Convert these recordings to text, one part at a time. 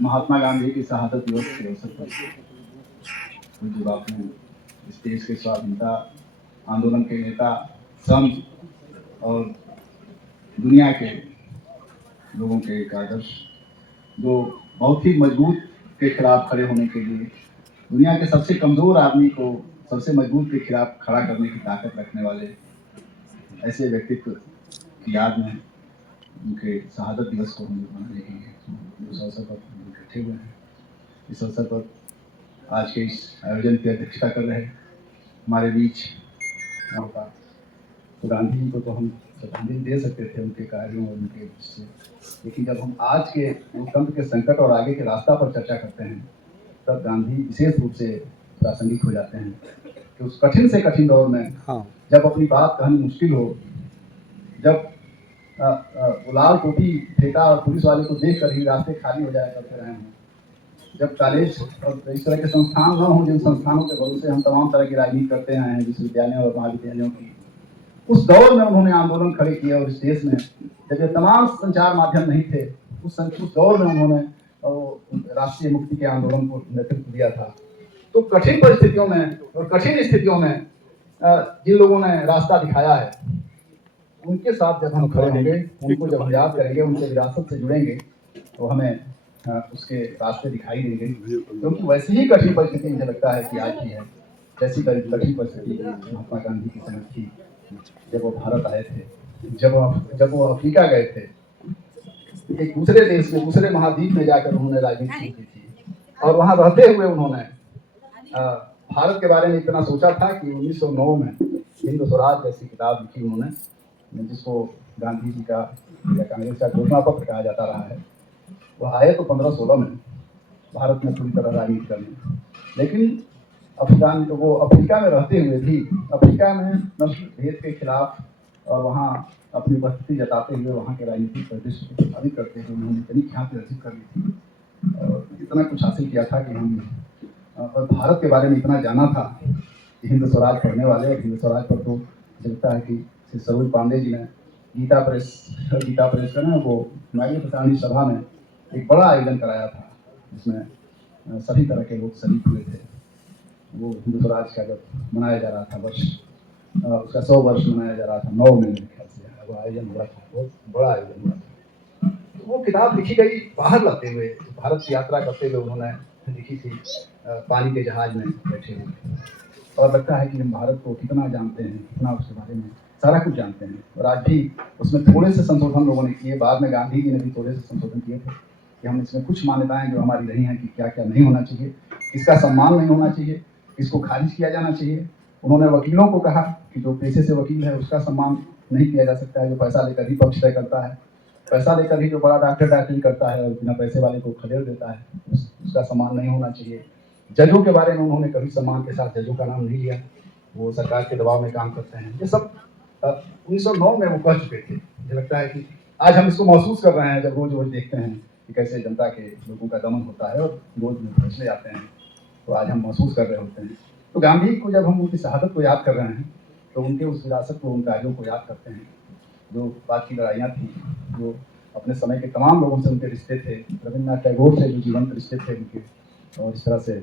महात्मा गांधी की शहादत दिवस के अवसर पर पूज्य बापू इस देश के स्वाधीनता आंदोलन के नेता, संत और दुनिया के लोगों के एक आदर्श, जो बहुत ही मजबूत के खिलाफ खड़े होने के लिए, दुनिया के सबसे कमजोर आदमी को सबसे मजबूत के खिलाफ खड़ा करने की ताकत रखने वाले ऐसे व्यक्तित्व की याद में उनके शहादत दिवस को हम मनाने के लिए इस अवसर पर इकट्ठे हुए हैं। इस अवसर पर आज के इस आयोजन की अध्यक्षता कर रहे हमारे बीच का तो गांधी जी को तो हम श्रद्धांजलि दे सकते थे उनके कार्यों और उनके से, लेकिन जब हम आज के लोकतंत्र के संकट और आगे के रास्ता पर चर्चा करते हैं तब गांधी विशेष रूप से प्रासंगिक हो जाते हैं कि उस कठिन से कठिन दौर में जब अपनी बात कहनी मुश्किल हो, जब लाल टोपी फेंका और पुलिस वाले को देख कर ही रास्ते खाली हो जाया करते रहे हैं, जब कॉलेज और इस तरह के संस्थान न हों जिन संस्थानों के भरोसे हम तमाम तरह की राजनीति करते आए हैं, विश्वविद्यालयों और महाविद्यालयों की, उस दौर में उन्होंने आंदोलन खड़े किए और इस देश में जब ये तमाम संचार माध्यम नहीं थे उस दौर में उन्होंने राष्ट्रीय मुक्ति के आंदोलन को नेतृत्व दिया था। तो कठिन परिस्थितियों में और कठिन स्थितियों में जिन लोगों ने रास्ता दिखाया है उनके साथ जब हम खड़े होंगे, उनको जब हम याद करेंगे, उनके विरासत से जुड़ेंगे तो हमें उसके रास्ते दिखाई देंगे, क्योंकि वैसी ही कठिन परिस्थिति मुझे लगता है कि आज की है जैसी कठिन परिस्थिति महात्मा गांधी की समय थी जब वो भारत आए थे, जब वो अफ्रीका गए थे, एक दूसरे देश में दूसरे महाद्वीप में जाकर उन्होंने राजनीति की थी और वहां रहते हुए उन्होंने भारत के बारे में इतना सोचा था कि 1909 में हिंद स्वराज जैसी किताब लिखी उन्होंने, जिसको गांधी जी का या कांग्रेस का घोषणा पत्र कहा जाता रहा है। वह आए तो 1516 में भारत में पूरी तरह राजनीति करने, लेकिन वो अफ्रीका में रहते हुए भी अफ्रीका में नस्ल भेद के खिलाफ और वहाँ अपनी उपस्थिति जताते हुए वहाँ के राजनीतिक परिदृश्य को प्रभावित करते हुए उन्होंने इतनी ख्याति अर्जित कर ली थी और इतना कुछ हासिल किया था कि हम और भारत के बारे में इतना जाना था कि हिंद स्वराज पढ़ने वाले और हिंद स्वराज पर तो मुझे लगता है कि श्री सरोज पांडे जी ने गीता प्रेस का ना वो नागरिक प्रसारणी सभा में एक बड़ा आयोजन कराया था जिसमें सभी तरह के लोग शरीक हुए थे। वो हिंद स्वराज का जब मनाया जा रहा था वर्ष, उसका 100 वर्ष मनाया जा रहा था 9 में मेरे ख्याल से वो आयोजन हुआ था, बहुत बड़ा आयोजन हुआ था। वो किताब लिखी गई बाहर लगते हुए, भारत की यात्रा करते हुए उन्होंने लिखी थी, पानी के जहाज में बैठे हुए, और लगता है कि हम भारत को कितना जानते हैं, कितना उसके बारे में सारा कुछ जानते हैं। और आज भी उसमें थोड़े से संशोधन लोगों ने किए, बाद में गांधी जी ने भी थोड़े से संशोधन किए थे कि हम इसमें कुछ मान्यताएं जो हमारी रही हैं कि क्या क्या नहीं होना चाहिए, किसका सम्मान नहीं होना चाहिए, किसको खारिज किया जाना चाहिए। उन्होंने वकीलों को कहा कि जो पेशे से वकील है उसका सम्मान नहीं किया जा सकता है, जो पैसा लेकर ही पक्ष तय करता है, पैसा लेकर ही जो बड़ा डॉक्टरी करता है और बिना पैसे वाले को खदेड़ देता है उसका सम्मान नहीं होना चाहिए। जजों के बारे में उन्होंने कभी सम्मान के साथ जजों का नाम नहीं लिया, वो सरकार के दबाव में काम करते हैं। ये सब 1909 में वो कह चुके थे। मुझे लगता है कि आज हम इसको महसूस कर रहे हैं जब रोज रोज देखते हैं कि कैसे जनता के लोगों का दमन होता है और रोज फैसले आते हैं, तो आज हम महसूस कर रहे होते हैं। तो गांधी को जब हम उनकी शहादत को याद कर रहे हैं तो उनके उस विरासत को, उन कार्यों को याद करते हैं, जो बात की लड़ाइयाँ थी, जो अपने समय के तमाम लोगों से उनके रिश्ते थे, रविन्द्रनाथ टैगोर से जो जीवंत रिश्ते थे उनके, और इस तरह से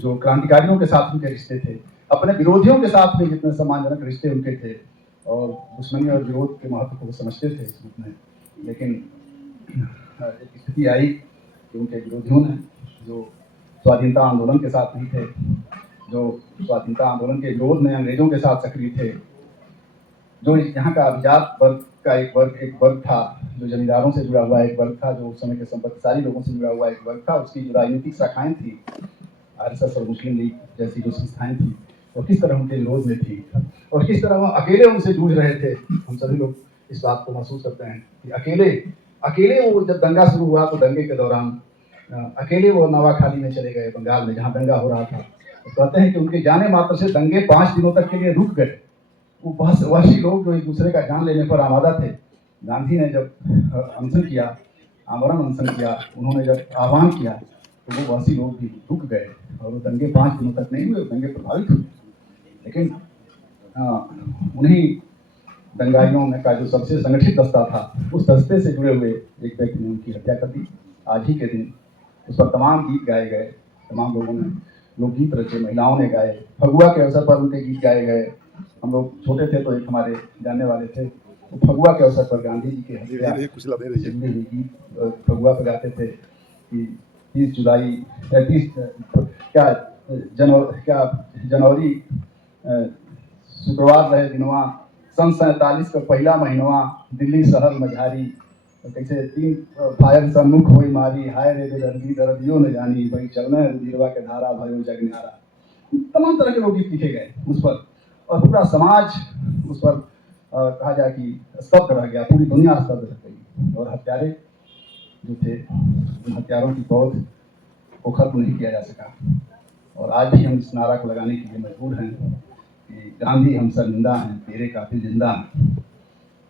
जो क्रांतिकारियों के साथ उनके रिश्ते थे, अपने विरोधियों के साथ भी जितने सम्मानजनक रिश्ते उनके थे और दुश्मनी और विरोध के महत्व को वो समझते थे इस रूप में। लेकिन एक स्थिति आई कि उनके विरोधियों ने, जो स्वाधीनता आंदोलन के साथ नहीं थे, जो स्वाधीनता आंदोलन के विरोध में अंग्रेजों के साथ सक्रिय थे, जो यहाँ का अभिजात वर्ग का एक वर्ग था, जो जमींदारों से जुड़ा हुआ एक वर्ग था, जो उस समय के संपत्तिशाली लोगों से जुड़ा हुआ एक वर्ग था, उसकी जो राजनीतिक शाखाएं थी, आरएसएस और मुस्लिम लीग जैसी जो संस्थाएं थी, वो किस तरह उनके विरोध में थी और किस तरह वो अकेले उनसे जूझ रहे थे। हम सभी लोग इस बात को महसूस करते हैं कि अकेले वो जब दंगा शुरू हुआ तो दंगे के दौरान अकेले वो नवाखाली में चले गए, बंगाल में जहाँ दंगा हो रहा था। तो कहते हैं कि उनके जाने मात्र से दंगे 5 दिनों तक के लिए रुक गए। वो वही लोग जो एक दूसरे का जान लेने पर आमादा थे, गांधी ने जब अनशन किया, आमरण अनशन किया, उन्होंने जब आह्वान किया तो वो वैसी लोग भी रुक गए और वो दंगे 5 दिनों तक नहीं हुए, दंगे प्रभावित हुए। लेकिन उन्हीं दंगाइयों में का जो सबसे संगठित दस्ता था, उस दस्ते से जुड़े हुए एक व्यक्ति ने उनकी हत्या कर दी। आज ही के दिन उस पर तमाम गीत गाए गए, तमाम लोगों ने लोकगीत रचे, महिलाओं ने गाए, फगुआ के अवसर पर उनके गीत गाए गए। हम लोग छोटे थे तो एक हमारे जानने वाले थे, तो फगुआ के अवसर पर गांधी जी के हत्या से जुड़े हुए गीत फगुआ पर गाते थे कि 30 जुलाई 30 क्या जनवरी शुक्रवार रहे दिनवा, सन 47 का पहला महीनवा, दिल्ली शहर मझारी, कैसे 3 फायर सन्मुख होई मारी, हाय रे दर्दी दर्दियों न जानी, भाई चलने वीरवा के धारा भयो जग न्यारा। तमाम तरह के लोकगीत लिखे गए उस पर, और पूरा समाज उस पर कहा जाए कि स्तब्ध रह गया, पूरी दुनिया स्तब्ध रह गई। और हत्यारे जो थे, उन हत्यारों की पौध को खत्म नहीं किया जा सका। और आज भी हम इस नारा को लगाने के लिए मजबूर हैं कि गांधी हम शर्मिंदा हैं, तेरे कातिल जिंदा हैं।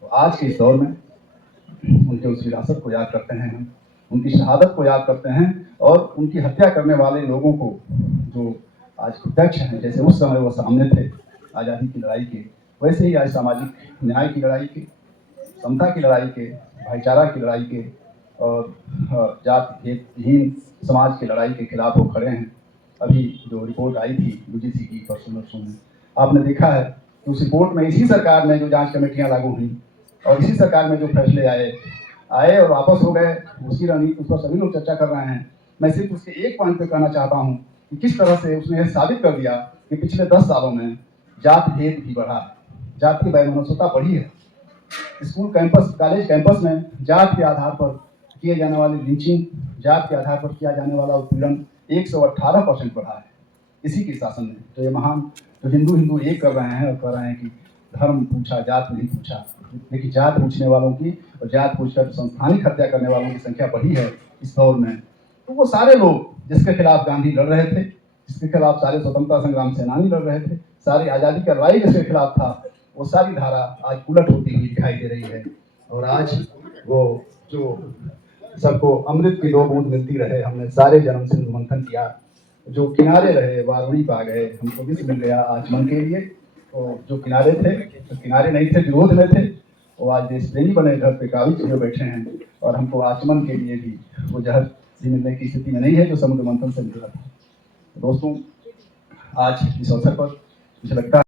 तो आज के इस दौर में उनके उस विरासत को याद करते हैं हम, उनकी शहादत को याद करते हैं, और उनकी हत्या करने वाले लोगों को जो आज प्रत्यक्ष हैं, जैसे उस समय वो सामने थे आज़ादी की लड़ाई के, वैसे ही आज सामाजिक न्याय की लड़ाई के, समता की लड़ाई के, भाईचारा की लड़ाई के, और जात भेदहीन समाज की लड़ाई के खिलाफ वो खड़े हैं। अभी जो रिपोर्ट आई थी यूजीसी की परसों में, आपने देखा है कि उस रिपोर्ट में इसी सरकार में जो जांच कमेटियां लागू हुई और इसी सरकार में जो फैसले आए और वापस हो गए, उसकी रणनीति उस पर सभी लोग चर्चा कर रहे हैं। मैं सिर्फ उसके एक पॉइंट पे कहना चाहता हूँ कि किस तरह से उसने यह साबित कर दिया कि पिछले 10 सालों में जात भेद भी बढ़ा है, जाति वैमनस्यता बढ़ी है। स्कूल कैंपस, कॉलेज कैंपस में जात के आधार पर किए जाने वाली लिंचिंग, जात के आधार पर किया जाने वाला उत्पीड़न 118% बढ़ा है इसी के शासन में। तो ये महान जो हिंदू एक कर रहे हैं और कह रहे हैं कि धर्म पूछा, जात नहीं पूछा, लेकिन जात पूछने वालों की और जात पूछकर संस्थानिक हत्या करने वालों की संख्या बढ़ी है इस दौर में। तो वो सारे लोग जिसके खिलाफ गांधी लड़ रहे थे, जिसके खिलाफ सारे स्वतंत्रता संग्राम सेनानी लड़ रहे थे, सारी आज़ादी का लड़ाई जिसके खिलाफ था, वो सारी धारा आज उलट होती हुई दिखाई दे रही है। और आज वो जो सबको अमृत की 2 बूंद मिलती रहे, हमने सारे जन्म सिंधु मंथन किया, जो किनारे रहे वारुणी पा गए, हमको भी मिल गया आचमन के लिए। तो जो किनारे थे, तो किनारे नहीं थे, विरोध में थे, वो आज देश प्रेमी बने घर पे काबिज हुए बैठे हैं, और हमको आचमन के लिए भी वो जहर भी मिलने की स्थिति में नहीं है जो समुद्र मंथन से मिला था। दोस्तों, आज इस अवसर पर मुझे लगता है